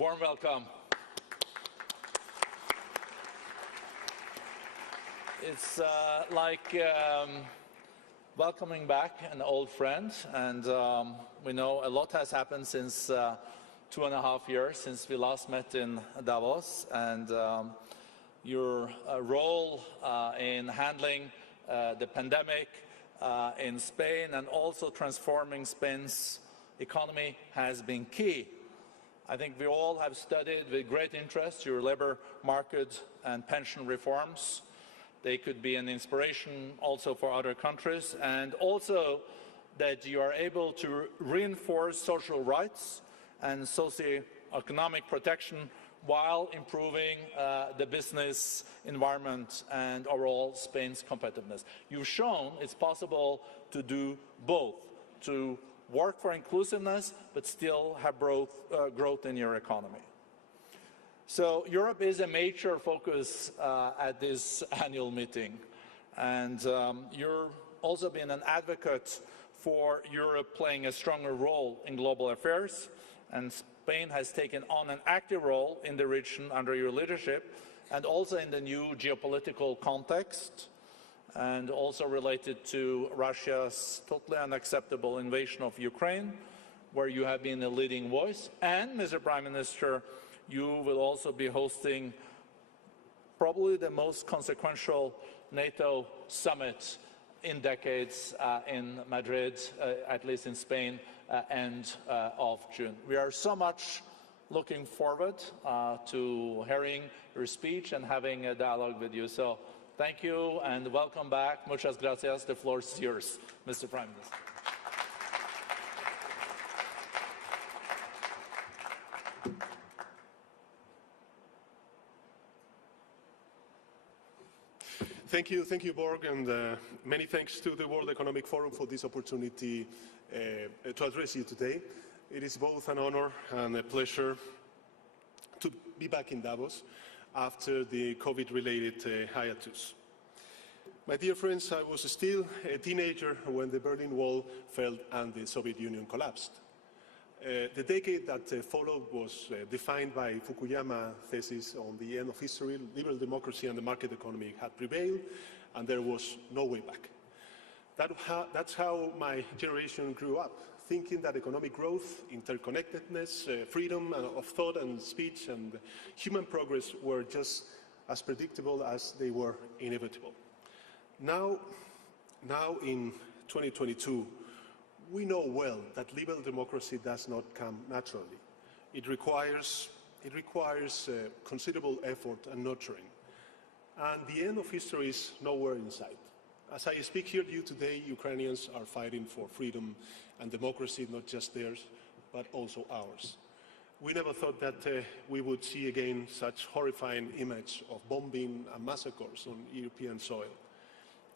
warm welcome. It's like welcoming back an old friend, and we know a lot has happened since 2.5 years since we last met in Davos, and your role in handling the pandemic in Spain and also transforming Spain's economy has been key. I think we all have studied with great interest your labour market and pension reforms. They could be an inspiration also for other countries, and also that you are able to reinforce social rights and socio-economic protection while improving the business environment and overall Spain's competitiveness. You've shown it's possible to do both, to work for inclusiveness but still have growth in your economy. So Europe is a major focus at this annual meeting, and you've also been an advocate for Europe playing a stronger role in global affairs, and Spain has taken on an active role in the region under your leadership, and also in the new geopolitical context, and also related to Russia's totally unacceptable invasion of Ukraine, where you have been a leading voice. And, Mr. Prime Minister, you will also be hosting probably the most consequential NATO summit in decades in Madrid, at least in Spain, end of June. We are so much looking forward to hearing your speech and having a dialogue with you. So thank you and welcome back. Muchas gracias. The floor is yours, Mr. Prime Minister. Thank you, Borg, and many thanks to the World Economic Forum for this opportunity to address you today. It is both an honor and a pleasure to be back in Davos after the COVID-related hiatus. My dear friends, I was still a teenager when the Berlin Wall fell and the Soviet Union collapsed. The decade that followed was defined by Fukuyama's thesis on the end of history. Liberal democracy and the market economy had prevailed, and there was no way back. That's how my generation grew up, thinking that economic growth, interconnectedness, freedom of thought and speech, and human progress were just as predictable as they were inevitable. Now in 2022, we know well that liberal democracy does not come naturally. It requires considerable effort and nurturing. And the end of history is nowhere in sight. As I speak here to you today, Ukrainians are fighting for freedom and democracy, not just theirs, but also ours. We never thought that we would see again such horrifying image of bombing and massacres on European soil.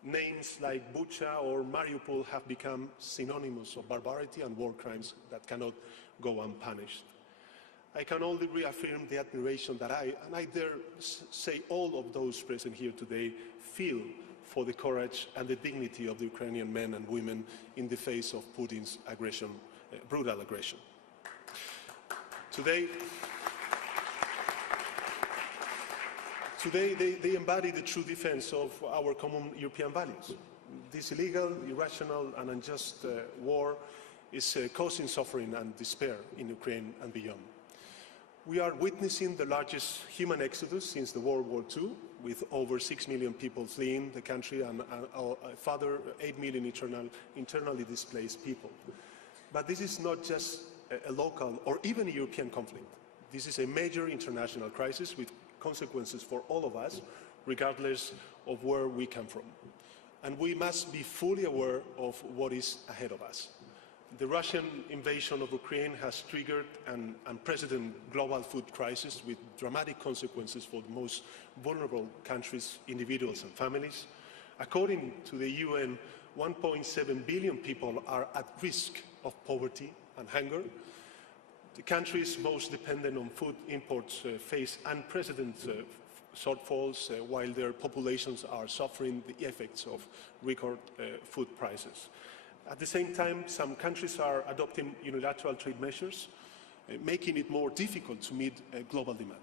Names like Bucha or Mariupol have become synonymous of barbarity and war crimes that cannot go unpunished. I can only reaffirm the admiration that and I dare say all of those present here today, feel for the courage and the dignity of the Ukrainian men and women in the face of Putin's aggression, brutal aggression. Today, they embody the true defense of our common European values. This illegal, irrational, and unjust war is causing suffering and despair in Ukraine and beyond. We are witnessing the largest human exodus since the World War II, with over 6 million people fleeing the country and a further 8 million internally displaced people. But this is not just a local or even a European conflict. This is a major international crisis with consequences for all of us, regardless of where we come from. And we must be fully aware of what is ahead of us. The Russian invasion of Ukraine has triggered an unprecedented global food crisis with dramatic consequences for the most vulnerable countries, individuals and families. According to the UN, 1.7 billion people are at risk of poverty and hunger. The countries most dependent on food imports face unprecedented shortfalls while their populations are suffering the effects of record food prices. At the same time, some countries are adopting unilateral trade measures making it more difficult to meet global demand.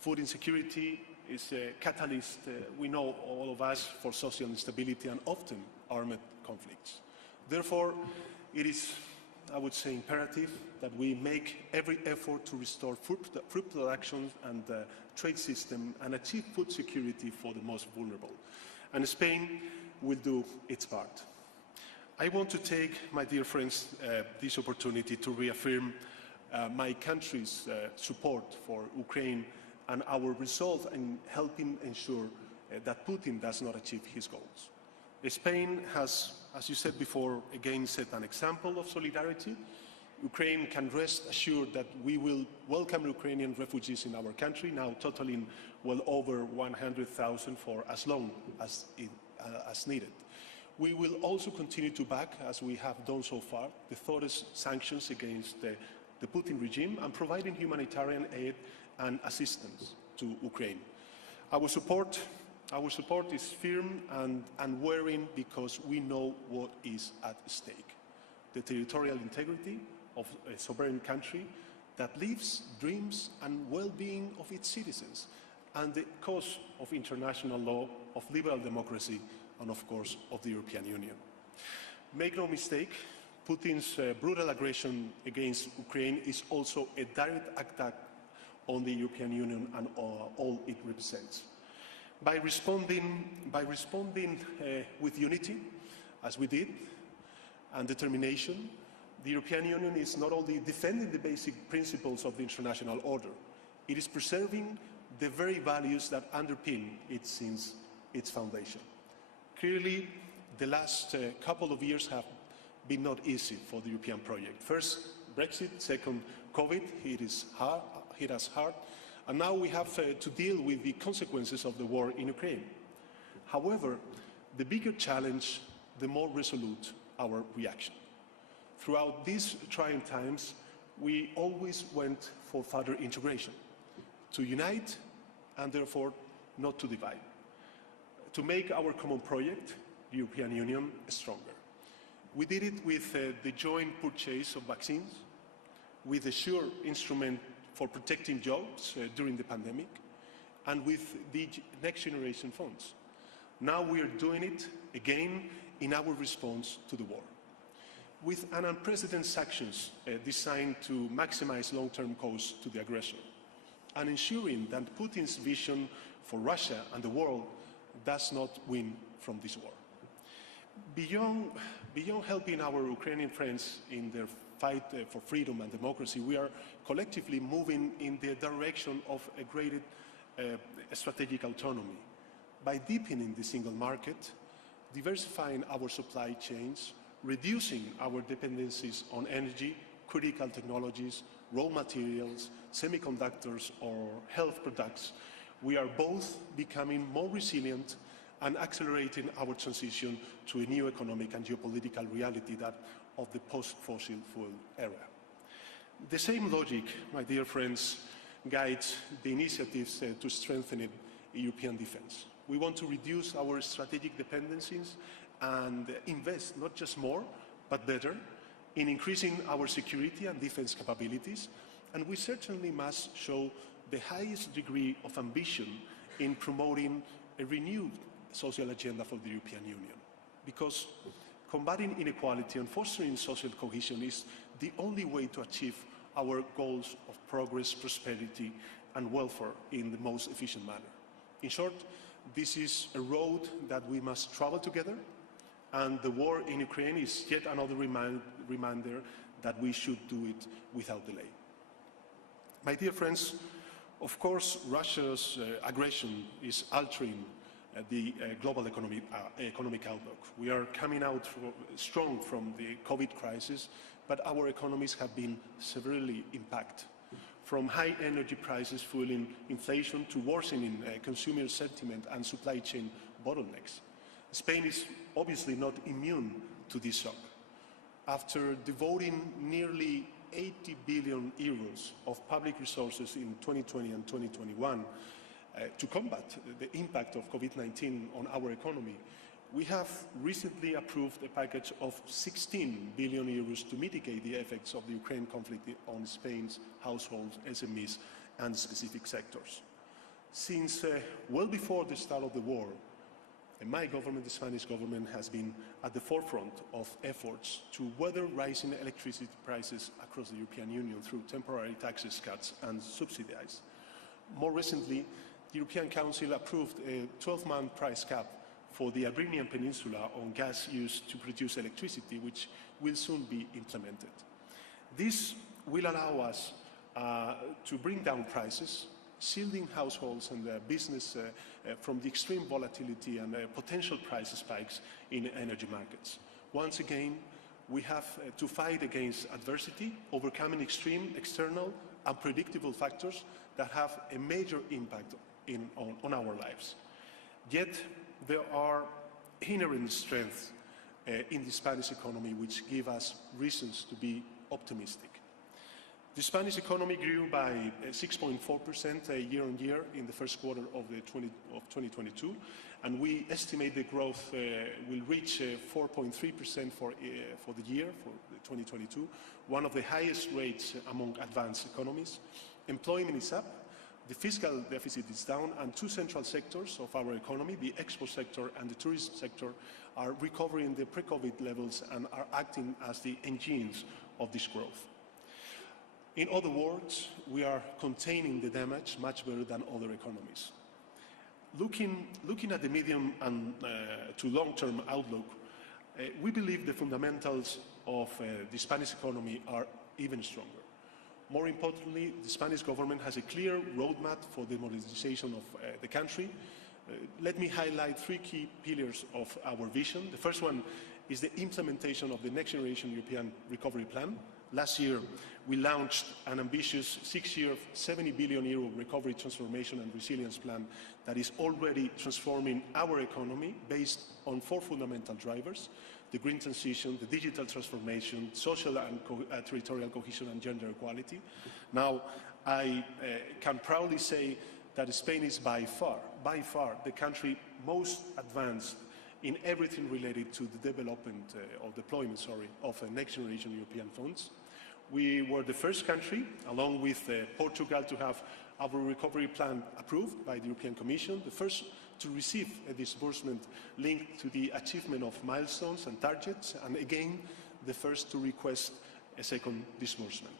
Food insecurity is a catalyst, we know all of us, for social instability and often armed conflicts. Therefore, it is, I would say, imperative that we make every effort to restore food production and trade system and achieve food security for the most vulnerable. And Spain will do its part. I want to take, my dear friends, this opportunity to reaffirm my country's support for Ukraine and our resolve in helping ensure that Putin does not achieve his goals. Spain has, as you said before, again set an example of solidarity. Ukraine can rest assured that we will welcome Ukrainian refugees in our country, now totaling well over 100,000 for as long as needed. We will also continue to back, as we have done so far, the thoughtless sanctions against the Putin regime and providing humanitarian aid and assistance to Ukraine. Our support is firm and unwavering because we know what is at stake. The territorial integrity of a sovereign country that lives, dreams and well-being of its citizens, and the cause of international law, of liberal democracy, and of course of the European Union. Make no mistake, Putin's brutal aggression against Ukraine is also a direct attack on the European Union and all it represents. By responding with unity, as we did, and determination, the European Union is not only defending the basic principles of the international order, it is preserving the very values that underpin it since its foundation. Clearly, the last couple of years have been not easy for the European project. First, Brexit. Second, COVID. Hit us hard. And now we have to deal with the consequences of the war in Ukraine. However, the bigger challenge, the more resolute our reaction. Throughout these trying times, we always went for further integration, to unite and therefore not to divide, to make our common project, the European Union, stronger. We did it with the joint purchase of vaccines, with the sure instrument for protecting jobs during the pandemic, and with the next generation funds. Now we are doing it again in our response to the war, with an unprecedented sanctions designed to maximize long-term costs to the aggressor, and ensuring that Putin's vision for Russia and the world does not win from this war. Beyond helping our Ukrainian friends in their fight for freedom and democracy, we are collectively moving in the direction of a greater strategic autonomy by deepening the single market, diversifying our supply chains, reducing our dependencies on energy, critical technologies, raw materials, semiconductors or health products. We are both becoming more resilient and accelerating our transition to a new economic and geopolitical reality that of the post-fossil fuel era. The same logic, my dear friends, guides the initiatives to strengthen European defense. We want to reduce our strategic dependencies and invest not just more, but better, in increasing our security and defense capabilities, and we certainly must show the highest degree of ambition in promoting a renewed social agenda for the European Union, because combating inequality and fostering social cohesion is the only way to achieve our goals of progress, prosperity and welfare in the most efficient manner. In short, this is a road that we must travel together, and the war in Ukraine is yet another reminder that we should do it without delay. My dear friends, of course, Russia's aggression is altering the global economic outlook. We are coming out strong from the COVID crisis, but our economies have been severely impacted. From high energy prices fueling inflation to worsening consumer sentiment and supply chain bottlenecks. Spain is obviously not immune to this shock. After devoting nearly 80 billion euros of public resources in 2020 and 2021 to combat the impact of COVID-19 on our economy, We have recently approved a package of 16 billion euros to mitigate the effects of the Ukraine conflict on Spain's households, SMEs, and specific sectors. Since well before the start of the war, my government, the Spanish government, has been at the forefront of efforts to weather rising electricity prices across the European Union through temporary taxes cuts and subsidies. More recently, the European Council approved a 12-month price cap for the Iberian Peninsula on gas used to produce electricity, which will soon be implemented. This will allow us to bring down prices, shielding households and business from the extreme volatility and potential price spikes in energy markets. Once again, we have to fight against adversity, overcoming extreme, external, unpredictable factors that have a major impact on our lives. Yet, there are inherent strengths in the Spanish economy which give us reasons to be optimistic. The Spanish economy grew by 6.4% year-on-year in the first quarter of 2022, and we estimate the growth will reach 4.3% for the year, for 2022, one of the highest rates among advanced economies. Employment is up, the fiscal deficit is down, and two central sectors of our economy, the export sector and the tourism sector, are recovering the pre-COVID levels and are acting as the engines of this growth. In other words, we are containing the damage much better than other economies. Looking at the medium and to long-term outlook, we believe the fundamentals of the Spanish economy are even stronger. More importantly, the Spanish government has a clear roadmap for the modernization of the country. Let me highlight three key pillars of our vision. The first one is the implementation of the Next Generation European Recovery Plan. Last year, we launched an ambitious 6-year, 70 billion euro recovery, transformation and resilience plan that is already transforming our economy based on 4 fundamental drivers: the green transition, the digital transformation, social and territorial cohesion, and gender equality. Now, I can proudly say that Spain is by far the country most advanced in everything related to the development or deployment, of next generation European funds. We were the first country, along with Portugal, to have our recovery plan approved by the European Commission, the first to receive a disbursement linked to the achievement of milestones and targets, and again, the first to request a second disbursement.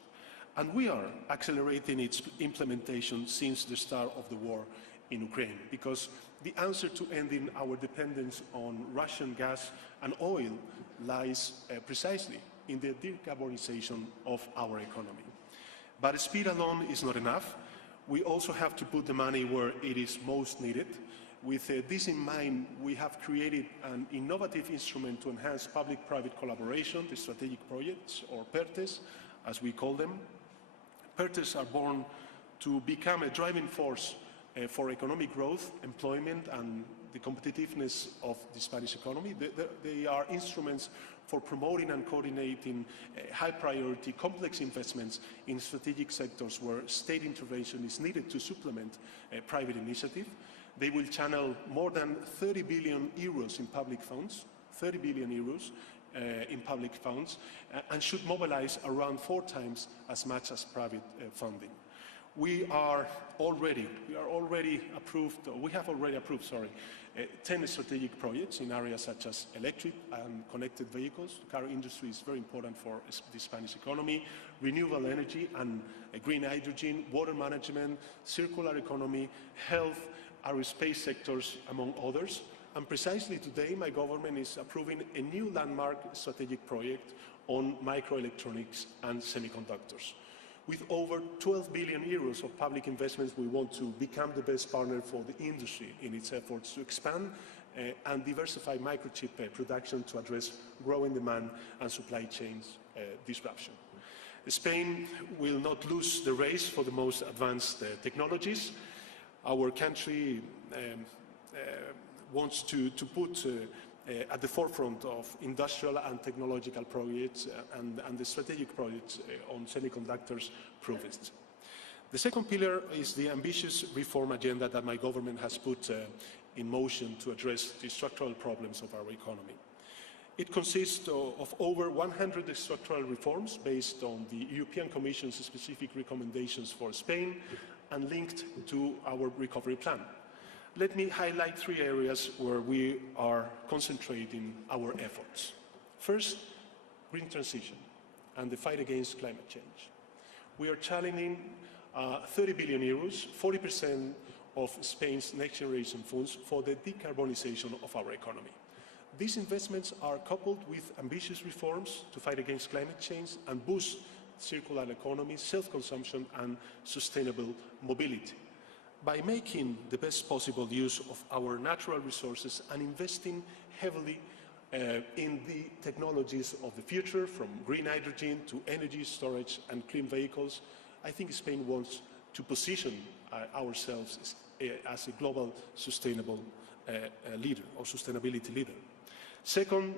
And we are accelerating its implementation since the start of the war in Ukraine, because the answer to ending our dependence on Russian gas and oil lies precisely in the decarbonization of our economy. But speed alone is not enough. We also have to put the money where it is most needed. With this in mind, we have created an innovative instrument to enhance public-private collaboration, the strategic projects, or PERTEs, as we call them. PERTEs are born to become a driving force for economic growth, employment, and the competitiveness of the Spanish economy. They are instruments for promoting and coordinating high-priority, complex investments in strategic sectors where state intervention is needed to supplement private initiative. They will channel more than 30 billion euros in public funds, 30 billion euros in public funds, and should mobilize around 4 times as much as private funding. We have already approved 10 strategic projects in areas such as electric and connected vehicles. The car industry is very important for the Spanish economy, renewable energy and green hydrogen, water management, circular economy, health, aerospace sectors, among others. And precisely today, my government is approving a new landmark strategic project on microelectronics and semiconductors. With over 12 billion euros of public investments, we want to become the best partner for the industry in its efforts to expand and diversify microchip production to address growing demand and supply chains disruption. Spain will not lose the race for the most advanced technologies. Our country wants to put at the forefront of industrial and technological projects, and the strategic projects on semiconductors prove it. The second pillar is the ambitious reform agenda that my government has put in motion to address the structural problems of our economy. It consists of over 100 structural reforms based on the European Commission's specific recommendations for Spain and linked to our recovery plan. Let me highlight 3 areas where we are concentrating our efforts. First, green transition and the fight against climate change. We are channeling 30 billion euros, 40% of Spain's next generation funds for the decarbonization of our economy. These investments are coupled with ambitious reforms to fight against climate change and boost circular economy, self-consumption and sustainable mobility. By making the best possible use of our natural resources and investing heavily in the technologies of the future, from green hydrogen to energy storage and clean vehicles, I think Spain wants to position ourselves as a global sustainable leader or sustainability leader. Second,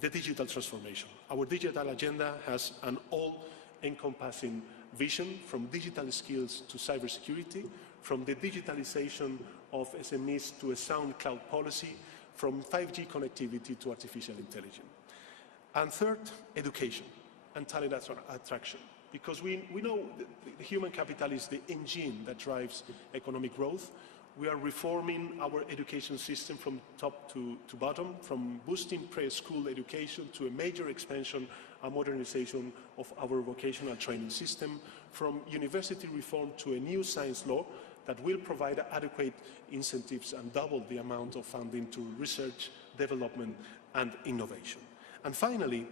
the digital transformation. Our digital agenda has an all-encompassing vision, from digital skills to cybersecurity, from the digitalization of SMEs to a sound cloud policy, from 5G connectivity to artificial intelligence. And third, education and talent attraction. Because we know that the human capital is the engine that drives economic growth. We are reforming our education system from top to bottom, from boosting preschool education to a major expansion and modernization of our vocational training system, from university reform to a new science law that will provide adequate incentives and double the amount of funding to research, development and innovation. And finally,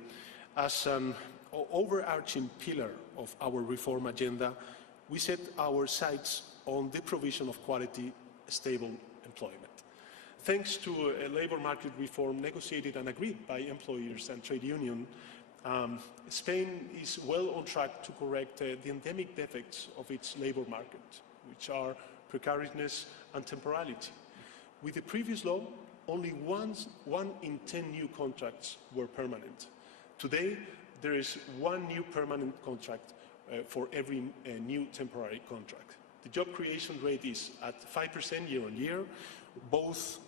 as an overarching pillar of our reform agenda, we set our sights on the provision of quality, stable employment. Thanks to a labour market reform negotiated and agreed by employers and trade unions, Spain is well on track to correct the endemic defects of its labour market, which are precariousness and temporality. With the previous law, only 1 in 10 new contracts were permanent. Today, there is 1 new permanent contract for every new temporary contract. The job creation rate is at 5% year on year. Both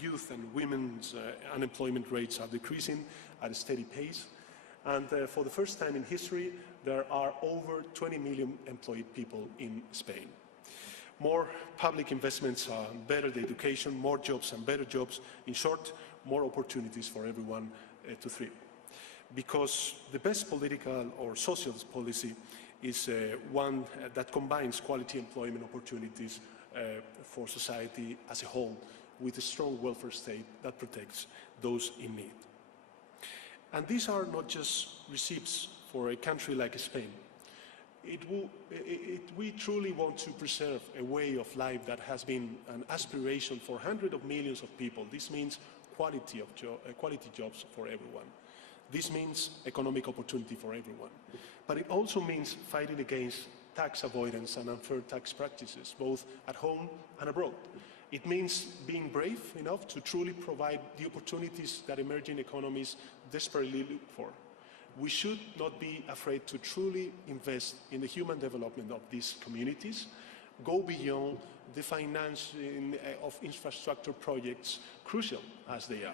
youth and women's unemployment rates are decreasing at a steady pace. And for the first time in history, there are over 20 million employed people in Spain. More public investments, better education, more jobs and better jobs. In short, more opportunities for everyone to thrive. Because the best political or social policy is one that combines quality employment opportunities for society as a whole with a strong welfare state that protects those in need. And these are not just receipts for a country like Spain. We truly want to preserve a way of life that has been an aspiration for hundreds of millions of people. This means quality jobs for everyone. This means economic opportunity for everyone. But it also means fighting against tax avoidance and unfair tax practices, both at home and abroad. It means being brave enough to truly provide the opportunities that emerging economies desperately look for. We should not be afraid to truly invest in the human development of these communities, go beyond the financing of infrastructure projects, crucial as they are.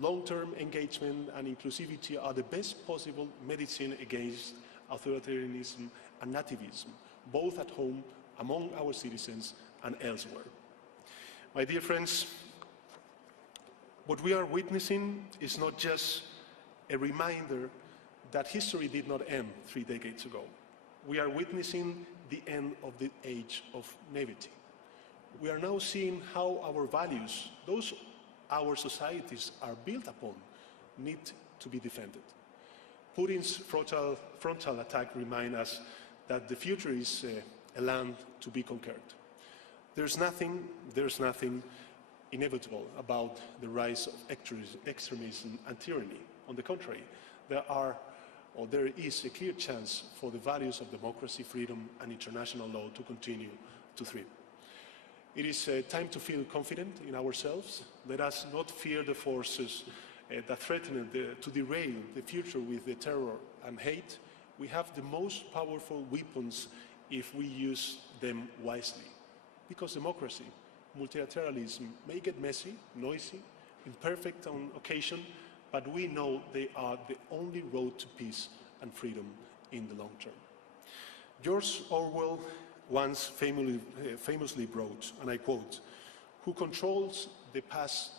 Long-term engagement and inclusivity are the best possible medicine against authoritarianism and nativism, both at home, among our citizens, and elsewhere. My dear friends, what we are witnessing is not just a reminder that history did not end 3 decades ago. We are witnessing the end of the age of naivety. We are now seeing how our values, those our societies are built upon, need to be defended. Putin's frontal attack reminds us that the future is a land to be conquered. There's nothing inevitable about the rise of extremism and tyranny. On the contrary, there is a clear chance for the values of democracy, freedom, and international law to continue to thrive. It is time to feel confident in ourselves. Let us not fear the forces that threaten to derail the future with the terror and hate. We have the most powerful weapons if we use them wisely. Because democracy multilateralism may get messy, noisy, imperfect on occasion, but we know they are the only road to peace and freedom in the long term. George Orwell once famously wrote, and I quote, "Who controls the past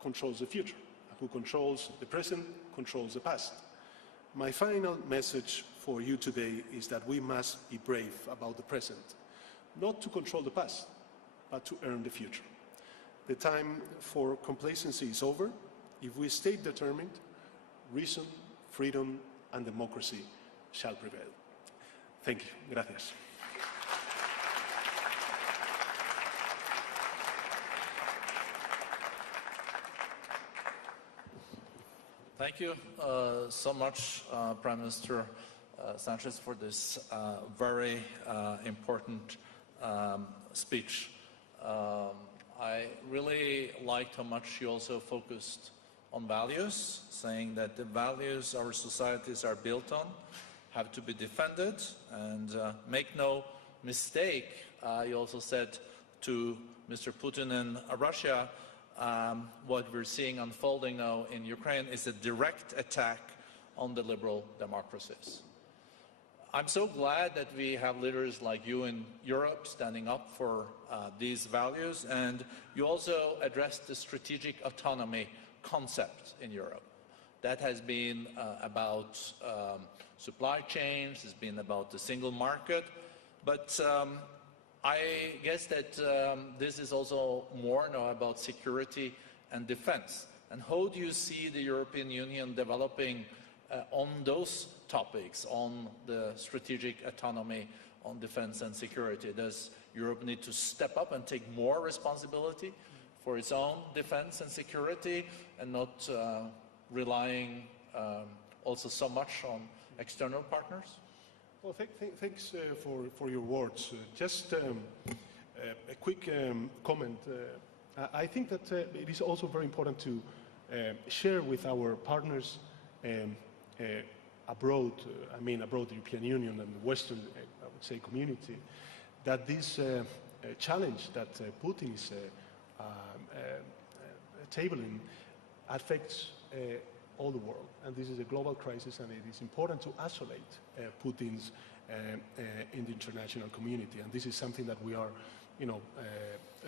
controls the future. Who controls the present controls the past." My final message for you today is that we must be brave about the present, not to control the past, but to earn the future. The time for complacency is over. If we stay determined, reason, freedom, and democracy shall prevail. Thank you. Gracias. Thank you so much, Prime Minister Sanchez, for this very important speech. I really liked how much you also focused on values, saying that the values our societies are built on have to be defended, and make no mistake, you also said to Mr. Putin and Russia, what we're seeing unfolding now in Ukraine is a direct attack on the liberal democracies. I'm so glad that we have leaders like you in Europe standing up for these values, and you also addressed the strategic autonomy concept in Europe. That has been about supply chains, has been about the single market, but I guess that this is also more now about security and defense. And how do you see the European Union developing on those topics, on the strategic autonomy, on defense and security? Does Europe need to step up and take more responsibility for its own defense and security, and not relying also so much on external partners? Well, thanks for your words. Just a quick comment. I think that it is also very important to share with our partners abroad, abroad the European Union and the Western, I would say, community, that this challenge that Putin is tabling affects all the world, and this is a global crisis, and it is important to isolate Putin's in the international community, and this is something that we are,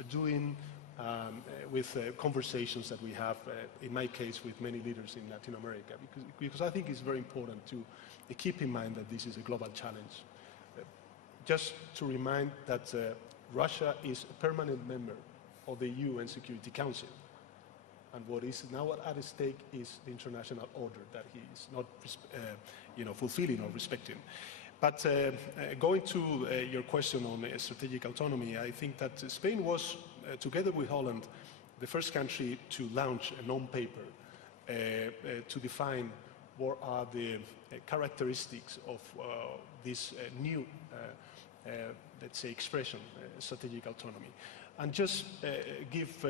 doing with conversations that we have, in my case, with many leaders in Latin America, because I think it's very important to keep in mind that this is a global challenge. Just to remind that Russia is a permanent member of the UN Security Council. And what is now at stake is the international order that he is not, fulfilling or respecting. But going to your question on strategic autonomy, I think that Spain was, together with Holland, the first country to launch a non-paper to define what are the characteristics of this new, let's say, expression, strategic autonomy. And just give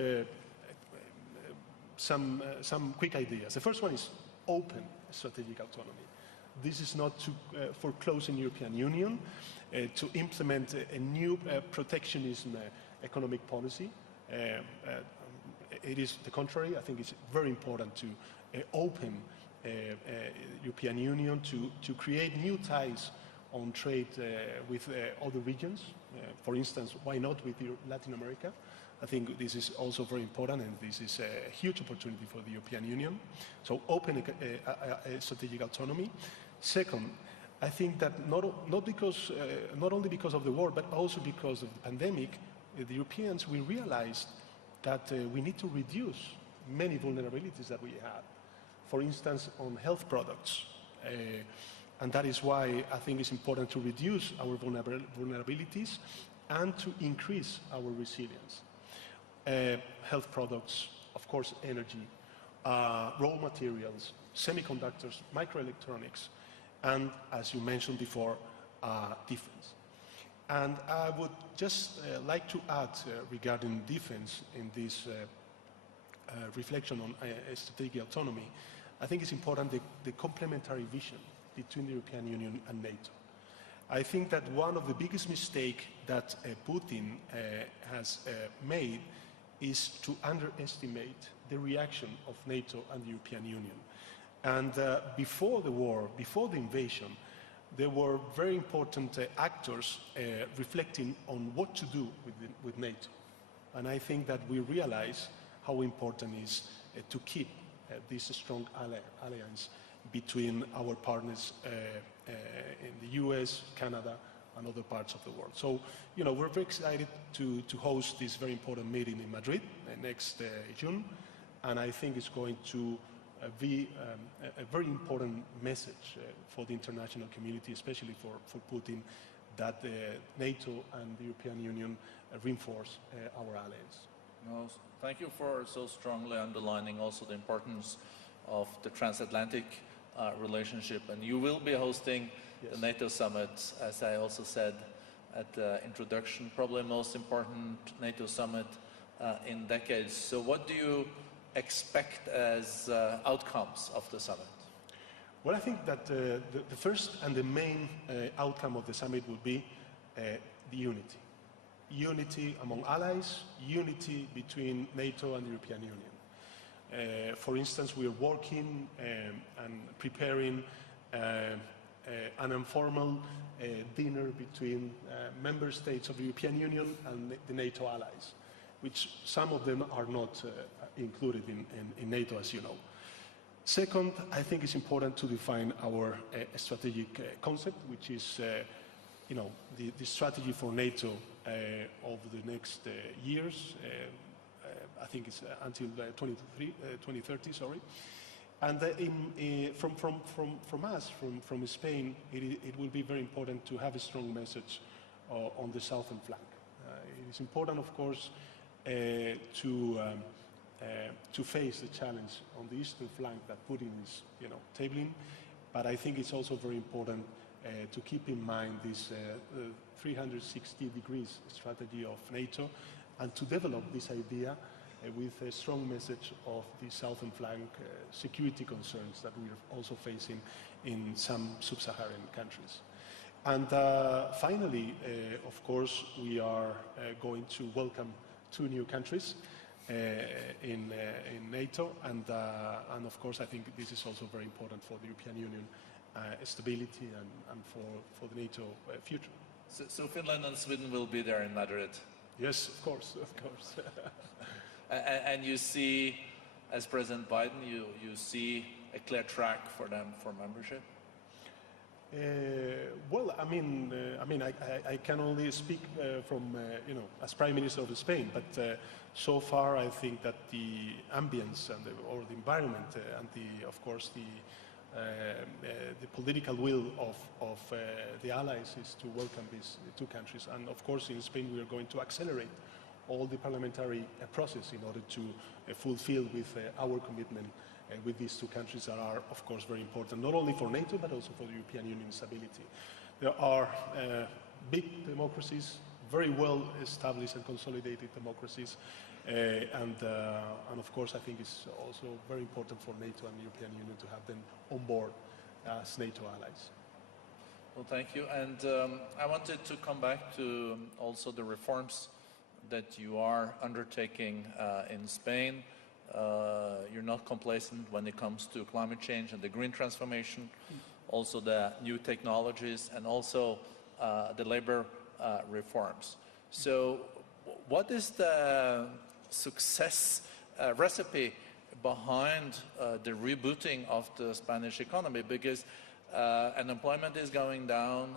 some quick ideas. The first one is open strategic autonomy. This is not to foreclose in European Union, to implement a new protectionism economic policy. It is the contrary. I think it's very important to open European Union to create new ties on trade with other regions. For instance, why not with Latin America? I think this is also very important, and this is a huge opportunity for the European Union. So open a strategic autonomy. Second, I think that not only because of the war, but also because of the pandemic, the Europeans, we realized that we need to reduce many vulnerabilities that we have. For instance, on health products. And that is why I think it's important to reduce our vulnerabilities and to increase our resilience. Health products, of course, energy, raw materials, semiconductors, microelectronics, and, as you mentioned before, defense. And I would just like to add regarding defense in this reflection on strategic autonomy, I think it's important the complementary vision between the European Union and NATO. I think that one of the biggest mistakes that Putin has made is to underestimate the reaction of NATO and the European Union. And before the war, before the invasion, there were very important actors reflecting on what to do with NATO. And I think that we realize how important it is to keep this strong alliance between our partners in the US, Canada, and other parts of the world. So, you know, we're very excited to host this very important meeting in Madrid next June, and I think it's going to be a very important message for the international community, especially for Putin, that NATO and the European Union reinforce our alliance. No, thank you for so strongly underlining also the importance of the transatlantic relationship. And you will be hosting the NATO summit, as I also said at the introduction, probably the most important NATO summit in decades. So what do you expect as outcomes of the summit? Well, I think that the first and the main outcome of the summit will be the unity. Unity among allies, unity between NATO and the European Union. For instance, we are working and preparing an informal dinner between member states of the European Union and the NATO allies, which some of them are not included in NATO, as you know. Second, I think it's important to define our strategic concept, which is the strategy for NATO over the next years. I think it's until 2030, sorry. And from us, from Spain, it will be very important to have a strong message on the southern flank. It is important, of course, to face the challenge on the eastern flank that Putin is, tabling. But I think it's also very important to keep in mind this 360 degrees strategy of NATO, and to develop this idea with a strong message of the southern flank security concerns that we are also facing in some sub-Saharan countries. And finally, of course, we are going to welcome 2 new countries in NATO, and of course, I think this is also very important for the European Union stability and for the NATO future. So Finland and Sweden will be there in Madrid? Yes, of course, of course. And you see, as President Biden, you see a clear track for them for membership? Well, I can only speak from, as Prime Minister of Spain, but so far I think that the ambience and or the environment and of course, the political will of the allies is to welcome these 2 countries. And of course, in Spain, we are going to accelerate all the parliamentary process in order to fulfill with our commitment with these 2 countries that are, of course, very important, not only for NATO, but also for the European Union stability. There are big democracies, very well established and consolidated democracies, and of course, I think it's also very important for NATO and the European Union to have them on board as NATO allies. Well, thank you. And I wanted to come back to also the reforms that you are undertaking in Spain. You're not complacent when it comes to climate change and the green transformation, also the new technologies, and also the labor reforms. So what is the success recipe behind the rebooting of the Spanish economy? Because unemployment is going down,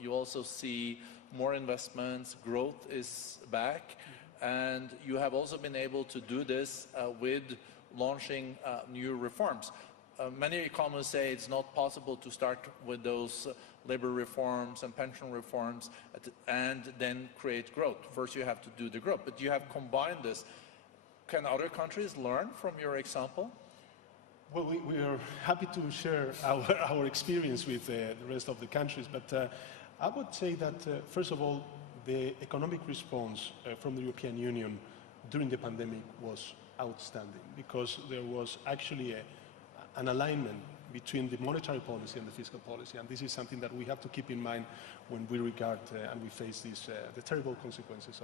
you also see more investments, growth is back, and you have also been able to do this with launching new reforms. Many economists say it's not possible to start with those labor reforms and pension reforms and then create growth. First you have to do the growth, but you have combined this. Can other countries learn from your example? Well, we are happy to share our experience with the rest of the countries, but I would say that, first of all, the economic response from the European Union during the pandemic was outstanding, because there was actually an alignment between the monetary policy and the fiscal policy, and this is something that we have to keep in mind when we regard and we face the terrible consequences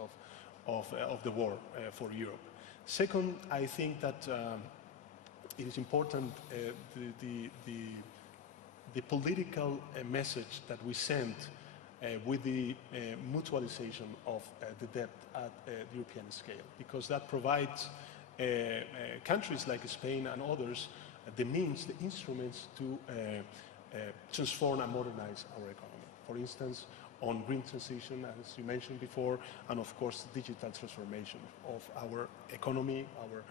of the war for Europe. Second, I think that it is important the political message that we send with the mutualization of the debt at the European scale, because that provides countries like Spain and others the means, the instruments to transform and modernize our economy. For instance, on green transition, as you mentioned before, and of course digital transformation of our economy, our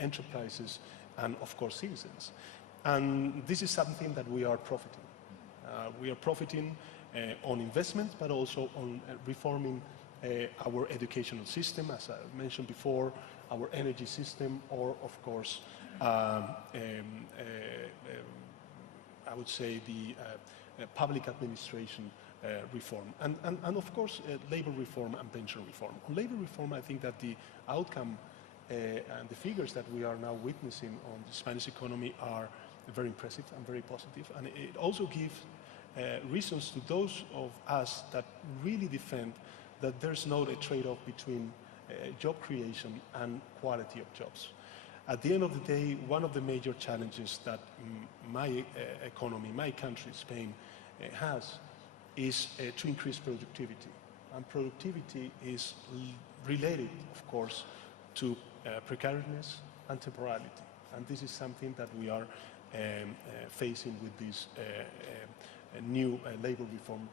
enterprises, and of course citizens. And this is something that we are profiting. We are profiting on investments, but also on reforming our educational system, as I mentioned before, our energy system, or of course, I would say the public administration reform, and of course labor reform and pension reform. On labor reform, I think that the outcome and the figures that we are now witnessing on the Spanish economy are very impressive and very positive, and it also gives reasons to those of us that really defend that there's not a trade-off between job creation and quality of jobs. At the end of the day, one of the major challenges that my economy, my country, Spain, has is to increase productivity. And productivity is related, of course, to precariousness and temporality. And this is something that we are facing with this new labor reform,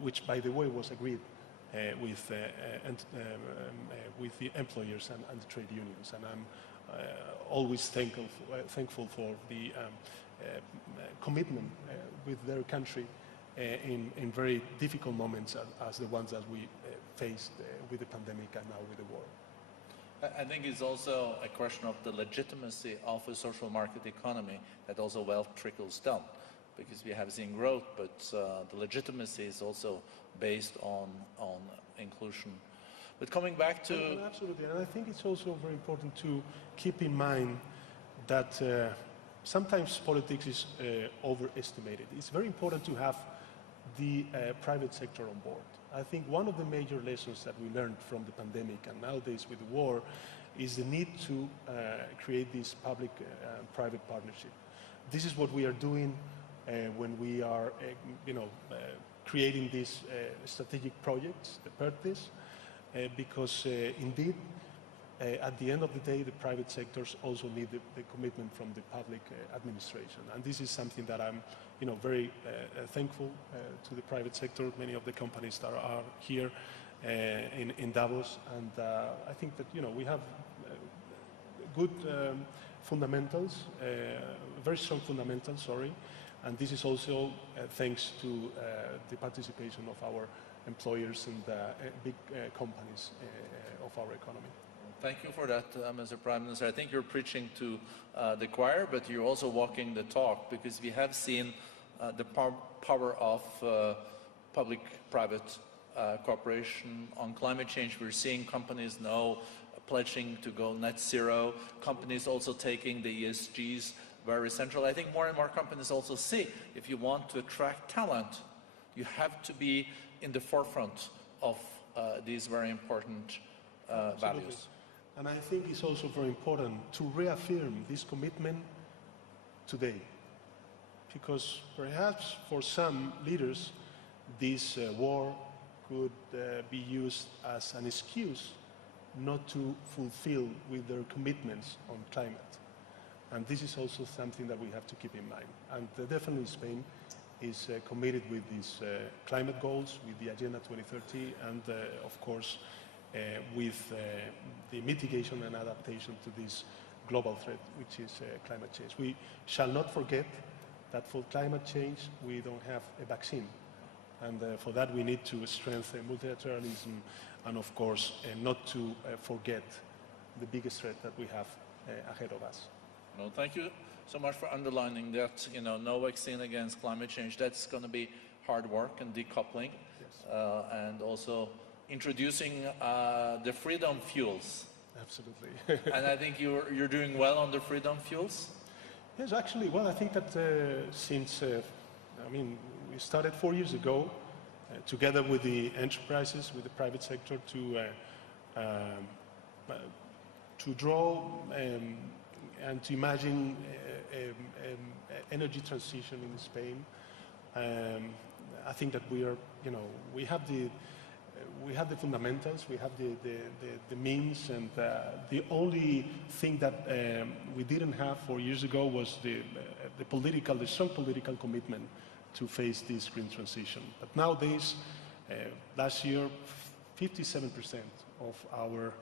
which, by the way, was agreed with the employers and the trade unions. And I'm always thankful for the commitment with their country in very difficult moments as the ones that we faced with the pandemic and now with the war. I think it's also a question of the legitimacy of a social market economy that also wealth trickles down, because we have seen growth, but the legitimacy is also based on inclusion. But coming back to... Absolutely, and I think it's also very important to keep in mind that sometimes politics is overestimated. It's very important to have the private sector on board. I think one of the major lessons that we learned from the pandemic and nowadays with the war is the need to create this public-private partnership. This is what we are doing when we are, creating these strategic projects, the PERTES, because indeed, at the end of the day, the private sectors also need the commitment from the public administration. And this is something that I'm very thankful to the private sector, many of the companies that are here in Davos. And I think that, we have good fundamentals, very strong fundamentals, sorry. And this is also thanks to the participation of our employers and big companies of our economy. Thank you for that, Mr. Prime Minister. I think you're preaching to the choir, but you're also walking the talk, because we have seen the power of public-private cooperation on climate change. We're seeing companies now pledging to go net zero, companies also taking the ESGs very central. I think more and more companies also see, if you want to attract talent, you have to be in the forefront of these very important values. And I think it's also very important to reaffirm this commitment today, because perhaps for some leaders this war could be used as an excuse not to fulfill with their commitments on climate. And this is also something that we have to keep in mind. And definitely Spain is committed with these climate goals, with the Agenda 2030, and of course with the mitigation and adaptation to this global threat, which is climate change. We shall not forget that for climate change we don't have a vaccine, and for that we need to strengthen multilateralism, and of course not to forget the biggest threat that we have ahead of us. Well, thank you so much for underlining that, no vaccine against climate change. That's going to be hard work, and decoupling, yes. And also introducing the freedom fuels. Absolutely. And I think you're doing well on the freedom fuels. Yes, actually, well, I think that since, I mean, we started 4 years ago, together with the enterprises, with the private sector, to draw and to imagine energy transition in Spain. I think that we are, you know, we have the fundamentals, we have the means, and the only thing that we didn't have 4 years ago was the strong political commitment to face this green transition. But nowadays, last year, 57% of our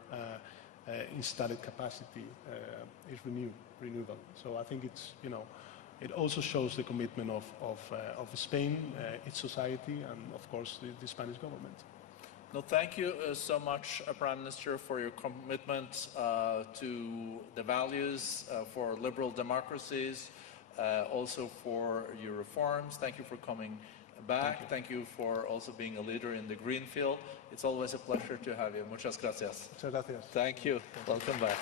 installed capacity is renewable. So I think it's, you know, it also shows the commitment of Spain, its society, and of course the Spanish government. No, thank you so much, Prime Minister, for your commitment to the values for liberal democracies, also for your reforms. Thank you for coming back. Thank you for also being a leader in the green field. It's always a pleasure to have you. Muchas gracias. Muchas gracias. Thank you. Welcome back.